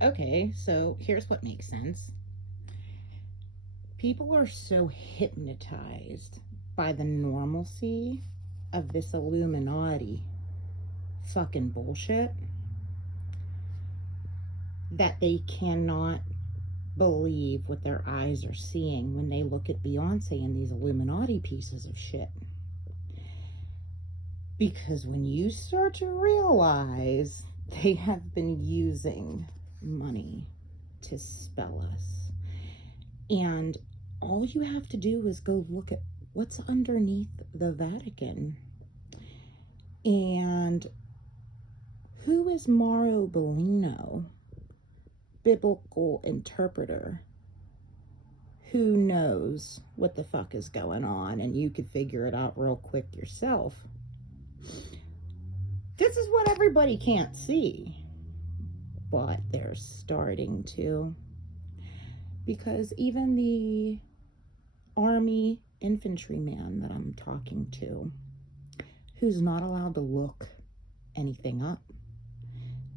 Okay, so here's what makes sense. People are so hypnotized by the normalcy of this Illuminati fucking bullshit that they cannot believe what their eyes are seeing when they look at Beyonce and these Illuminati pieces of shit. Because when you start to realize they have been using money to spell us, and all you have to do is go look at what's underneath the Vatican. And who is Mauro Bellino, biblical interpreter, who knows what the fuck is going on, and you could figure it out real quick yourself. This is what everybody can't see, but they're starting to. Because even the army infantryman that I'm talking to, who's not allowed to look anything up,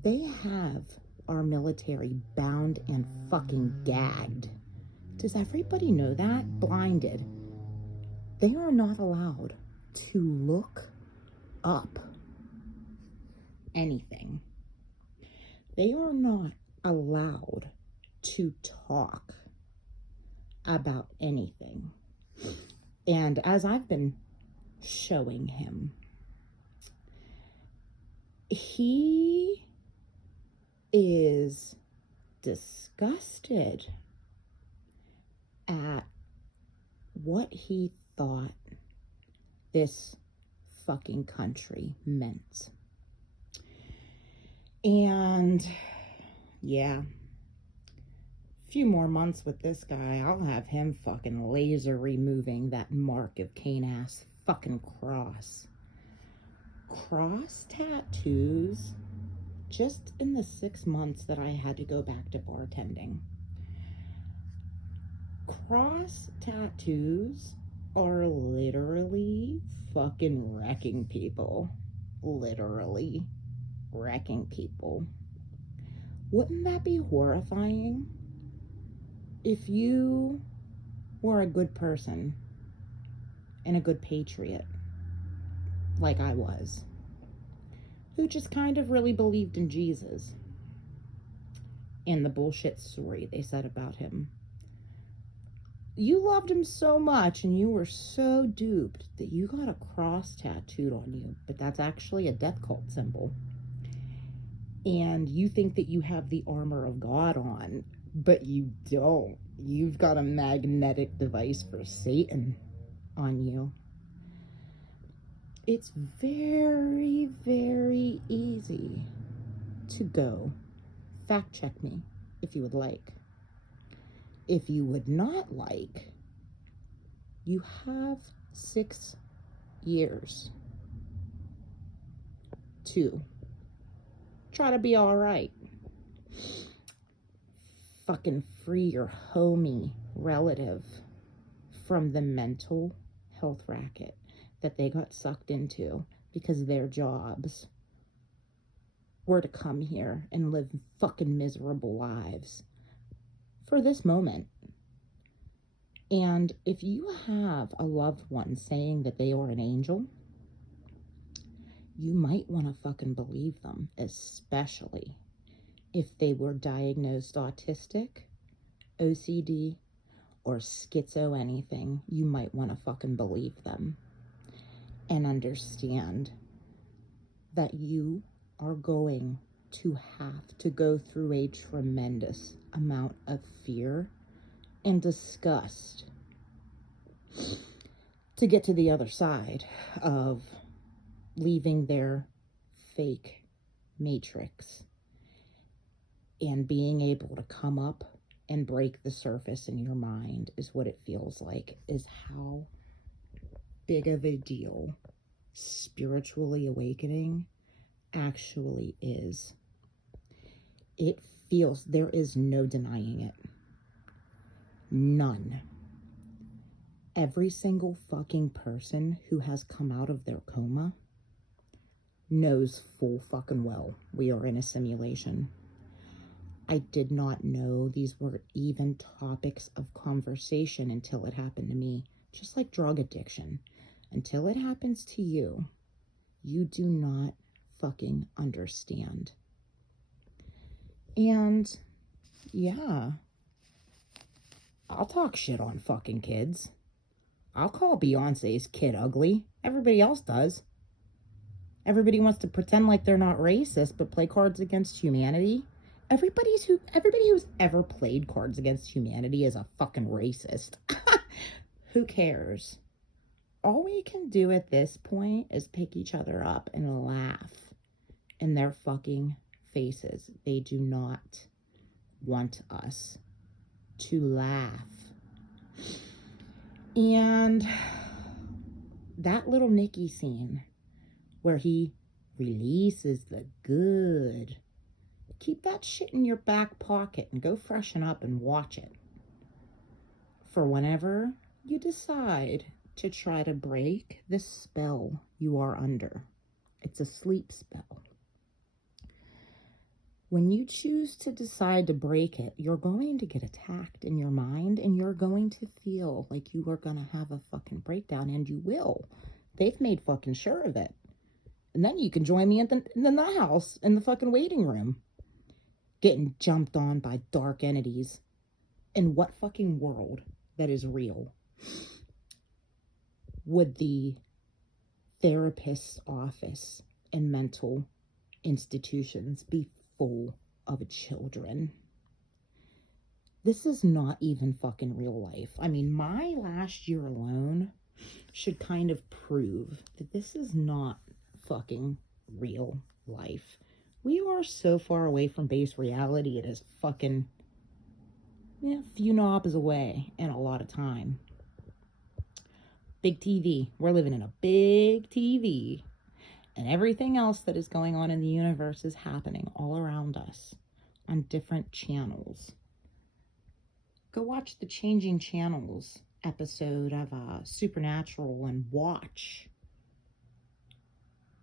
they have our military bound and fucking gagged. Does everybody know that? Blinded. They are not allowed to look up anything. They are not allowed to talk about anything. And as I've been showing him, he is disgusted at what he thought this fucking country meant. And yeah, a few more months with this guy, I'll have him fucking laser removing that mark of Cain ass fucking cross. Cross tattoos, just in the 6 months that I had to go back to bartending. Cross tattoos are literally fucking wrecking people. Literally wrecking people. Wouldn't that be horrifying? If you were a good person and a good patriot, like I was, who just kind of really believed in Jesus and the bullshit story they said about him. You loved him so much and you were so duped that you got a cross tattooed on you, but that's actually a death cult symbol. And you think that you have the armor of God on, but you don't. You've got a magnetic device for Satan on you. It's very, very easy to go fact check me if you would like. If you would not like, you have 6 years to try to be all right. Fucking free your homie relative from the mental health racket that they got sucked into because their jobs were to come here and live fucking miserable lives for this moment. And if you have a loved one saying that they are an angel, you might want to fucking believe them, especially if they were diagnosed autistic, OCD, or schizo anything. You might want to fucking believe them and understand that you are going to have to go through a tremendous amount of fear and disgust to get to the other side of leaving their fake matrix and being able to come up and break the surface in your mind is what it feels like, is how big of a deal spiritually awakening actually is. It feels, there is no denying it. None. Every single fucking person who has come out of their coma knows full fucking well we are in a simulation. I did not know these were even topics of conversation until it happened to me. Just like drug addiction. Until it happens to you, you do not fucking understand. And yeah, I'll talk shit on fucking kids. I'll call Beyonce's kid ugly. Everybody else does. Everybody wants to pretend like they're not racist, but play Cards Against Humanity. Everybody who's ever played Cards Against Humanity is a fucking racist. Who cares? All we can do at this point is pick each other up and laugh in their fucking faces. They do not want us to laugh. And that little Nicky scene where he releases the good. Keep that shit in your back pocket and go freshen up and watch it. For whenever you decide to try to break the spell you are under. It's a sleep spell. When you choose to decide to break it, you're going to get attacked in your mind and you're going to feel like you are going to have a fucking breakdown, and you will. They've made fucking sure of it. And then you can join me in the house, in the fucking waiting room, getting jumped on by dark entities. In what fucking world that is real would the therapist's office and mental institutions be full of children? This is not even fucking real life. I mean, my last year alone should kind of prove that this is not fucking real life. We are so far away from base reality. It is fucking, a few knobs away and a lot of time. Big TV. We're living in a big TV. And everything else that is going on in the universe is happening all around us on different channels. Go watch the Changing Channels episode of Supernatural and watch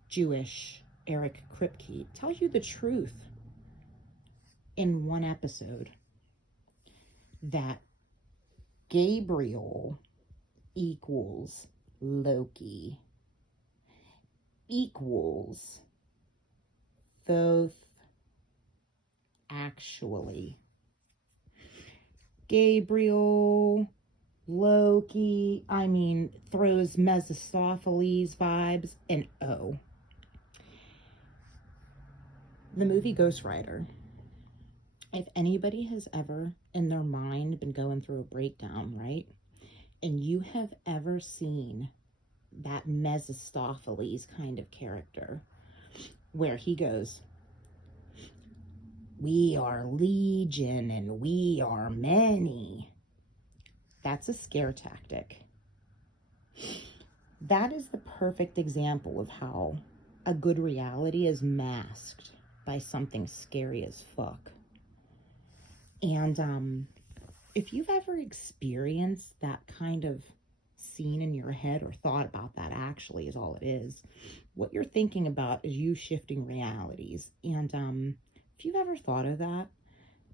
Jewish Eric Kripke tell you the truth in one episode that Gabriel equals Loki equals Thoth actually. Gabriel, Loki, throws Mephistopheles vibes, and the movie Ghost Rider. If anybody has ever in their mind been going through a breakdown, right? And you have ever seen that Mephistopheles kind of character where he goes, "We are legion and we are many." That's a scare tactic. That is the perfect example of how a good reality is masked by something scary as fuck. And if you've ever experienced that kind of scene in your head or thought about that, actually is all it is, what you're thinking about is you shifting realities. And if you've ever thought of that,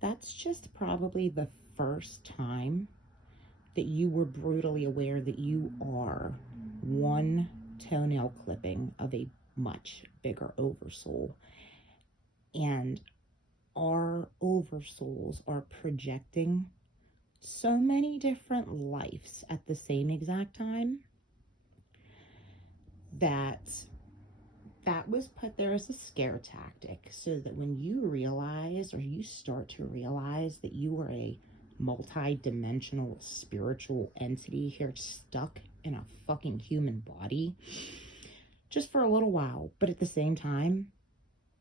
that's just probably the first time that you were brutally aware that you are one toenail clipping of a much bigger oversoul. And our oversouls are projecting so many different lives at the same exact time that was put there as a scare tactic, so that when you realize, or you start to realize, that you are a multi-dimensional spiritual entity here stuck in a fucking human body just for a little while, but at the same time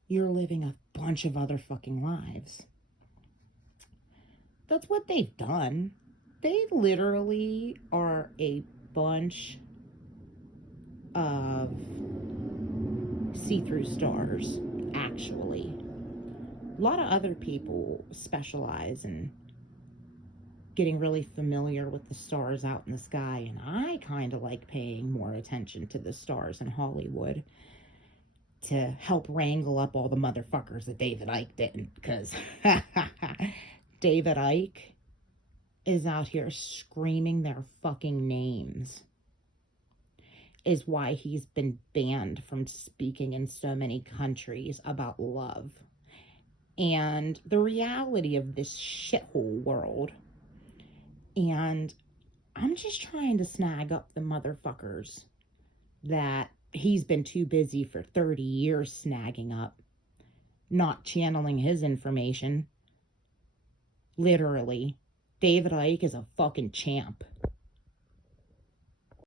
you're living a bunch of other fucking lives. That's what they've done. They literally are a bunch of see-through stars, actually. A lot of other people specialize in getting really familiar with the stars out in the sky, and I kind of like paying more attention to the stars in Hollywood to help wrangle up all the motherfuckers that David Icke didn't, because David Icke is out here screaming their fucking names, is why he's been banned from speaking in so many countries about love and the reality of this shithole world. And I'm just trying to snag up the motherfuckers that he's been too busy for 30 years snagging up, not channeling his information. Literally, David Icke is a fucking champ.